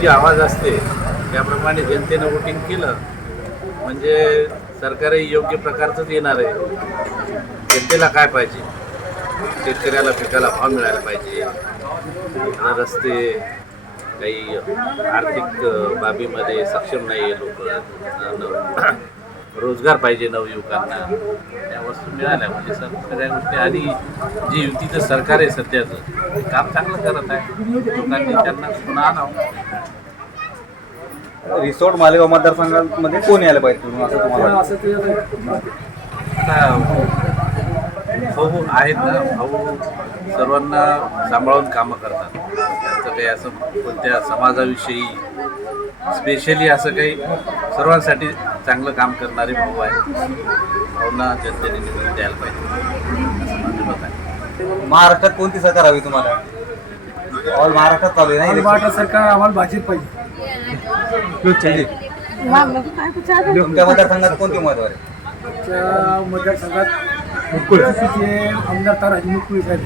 जी आवाज असते. त्याप्रमाणे जनतेनं वोटिंग केलं म्हणजे सरकारही योग्य प्रकारचंच येणार आहे. जनतेला काय पाहिजे? शेतकऱ्याला पिकाला भाव मिळायला पाहिजे. रस्ते काही आर्थिक बाबीमध्ये सक्षम नाही आहे लोक. रोजगार पाहिजे नवयुवकांना. त्या वस्तू मिळाल्या. म्हणजे सर सगळ्या गोष्टी आणि जे युतीचं सरकार आहे सध्याचं ते काम चांगलं करत आहे. लोकांनी त्यांना पुन्हा आणावं. रिसोर्ट मालेगाव मतदारसंघामध्ये कोण यायला पाहिजे तुम्ही असं तुम्हाला आता भाऊ आहेत ना. भाऊ सर्वांना सांभाळून कामं करतात. त्यांचं काही असं कोणत्या समाजाविषयी स्पेशली असं काही सर्वांसाठी चांगलं काम करणारे भाऊ आहेत. भाऊंना जनतेने निवडून द्यायला पाहिजे. असं माझं मत आहे. महाराष्ट्रात कोणती सरकार हवी तुम्हाला? ऑल महाराष्ट्रात चालू आहे आम्हाला ना वाटत सरकार आम्हाला भाजीत पाहिजे. तुमच्या मतदारसंघात कोणते उमेदवार आहे त्या मतदारसंघात आमदार ताराजी मुकुळी साहेब.